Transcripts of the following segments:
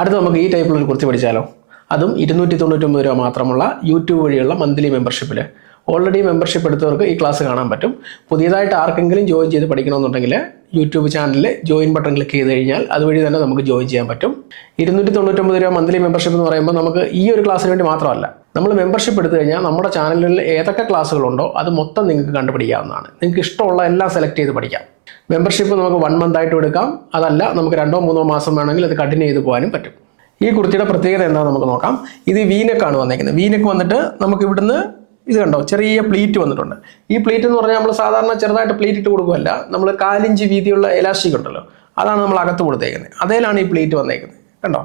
അടുത്ത നമുക്ക് ഈ ടൈപ്പിലൊരു കുർത്തി പഠിച്ചാലോ. അതും 299 രൂപ മാത്രമുള്ള യൂട്യൂബ് വഴിയുള്ള മന്ത്ലി മെമ്പർഷിപ്പിൽ. ഓൾറെഡി മെമ്പർഷിപ്പ് എടുത്തവർക്ക് ഈ ക്ലാസ് കാണാൻ പറ്റും. പുതിയതായിട്ട് ആർക്കെങ്കിലും ജോയിൻ ചെയ്ത് പഠിക്കണമെന്നുണ്ടെങ്കിൽ യൂട്യൂബ് ചാനലിൽ ജോയിൻ ബട്ടൺ ക്ലിക്ക് ചെയ്ത് കഴിഞ്ഞാൽ അതുവഴി തന്നെ നമുക്ക് ജോയിൻ ചെയ്യാൻ പറ്റും. 299 രൂപ മന്ത്ലി മെമ്പർഷിപ്പ് എന്ന് പറയുമ്പോൾ നമുക്ക് ഈ ഒരു ക്ലാസ്സിന് വേണ്ടി മാത്രമല്ല, നമ്മൾ മെമ്പർഷിപ്പ് എടുത്തു കഴിഞ്ഞാൽ നമ്മുടെ ചാനലിൽ ഏതൊക്കെ ക്ലാസ്സുകളുണ്ടോ അത് മൊത്തം നിങ്ങൾക്ക് കണ്ടുപിടിക്കാവുന്നതാണ്. നിങ്ങൾക്ക് ഇഷ്ടമുള്ള എല്ലാം സെലക്ട് ചെയ്ത് പഠിക്കാം. മെമ്പർഷിപ്പ് നമുക്ക് 1 മന്ത് ആയിട്ട് എടുക്കാം, അതല്ല നമുക്ക് 2-3 മാസം വേണമെങ്കിൽ അത് കണ്ടിന്യൂ ചെയ്ത് പോകാനും പറ്റും. ഈ കുർത്തിയുടെ പ്രത്യേകത എന്താണെന്ന് നമുക്ക് നോക്കാം. ഇത് വീനെക്കാണ് വന്നേക്കുന്നത്. വീനെക്ക് വന്നിട്ട് നമുക്ക് ഇവിടുന്ന് ഇത് കണ്ടോ, ചെറിയ പ്ലീറ്റ് വന്നിട്ടുണ്ട്. ഈ പ്ലീറ്റ് എന്ന് പറഞ്ഞാൽ നമ്മൾ സാധാരണ ചെറുതായിട്ട് പ്ലീറ്റ് ഇട്ട് കൊടുക്കുകയല്ല, നമ്മൾ 4 ഇഞ്ച് വീതിയുള്ള എലാസ്റ്റിക് ഉണ്ടല്ലോ, അതാണ് നമ്മൾ അകത്ത് കൊടുത്തേക്കുന്നത്. അതേലാണ് ഈ പ്ലീറ്റ് വന്നേക്കുന്നത്. കണ്ടോ,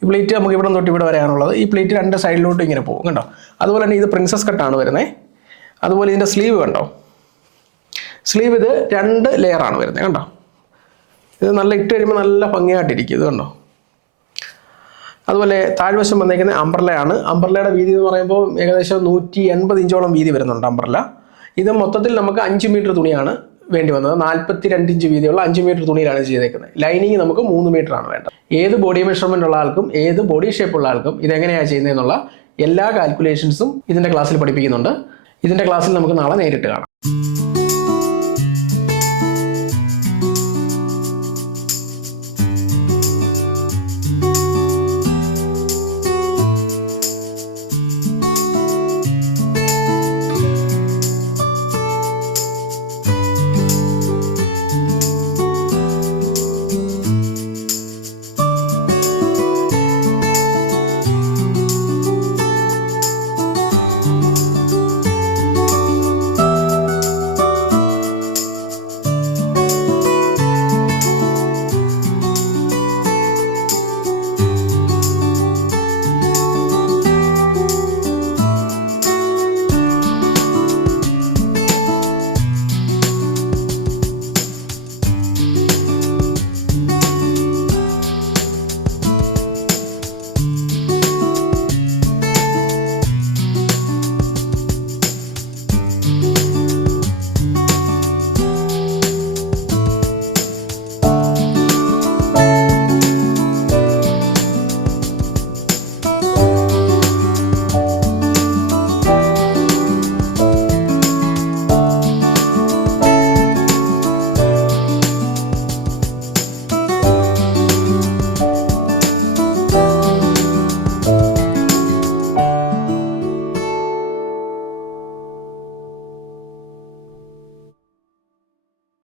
ഈ പ്ലീറ്റ് നമുക്ക് ഇവിടെ തൊട്ട് ഇവിടെ വരാനുള്ളത്. ഈ പ്ലീറ്റ് 2 സൈഡിലോട്ട് ഇങ്ങനെ പോകും. കണ്ടോ, അതുപോലെ തന്നെ ഇത് പ്രിൻസസ് കട്ടാണ് വരുന്നത്. അതുപോലെ ഇതിൻ്റെ സ്ലീവ് കണ്ടോ, സ്ലീവ് ഇത് 2 ലെയറാണ് വരുന്നത്. കണ്ടോ, ഇത് നല്ല ഇട്ട് കഴിയുമ്പോൾ നല്ല ഭംഗിയായിട്ടിരിക്കും. ഇത് കണ്ടോ. അതുപോലെ താഴ്വശം വന്നേക്കുന്നത് അംബ്രലയാണ്. അംബ്രലയുടെ വീതി എന്ന് പറയുമ്പോൾ ഏകദേശം 180 ഇഞ്ചോളം വീതി വരുന്നുണ്ട് അംബ്രല. ഇത് മൊത്തത്തിൽ നമുക്ക് 5 മീറ്റർ തുണിയാണ് വേണ്ടി വന്നത്. 42 ഇഞ്ച് വീതിയുള്ള 5 മീറ്റർ തുണിയിലാണ് ചെയ്തേക്കുന്നത്. ലൈനിങ് നമുക്ക് 3 മീറ്റർ ആണ് വേണ്ടത്. ഏത് ബോഡി മെഷർമെൻ്റ് ഉള്ള ആൾക്കും ഏത് ബോഡി ഷേപ്പ് ഉള്ള ആൾക്കും ഇതെങ്ങനെയാണ് ചെയ്യുന്നതെന്നുള്ള എല്ലാ കാൽക്കുലേഷൻസും ഇതിൻ്റെ ക്ലാസ്സിൽ പഠിപ്പിക്കുന്നുണ്ട്. ഇതിൻ്റെ ക്ലാസ്സിൽ നമുക്ക് നാളെ നേരിട്ട് കാണാം.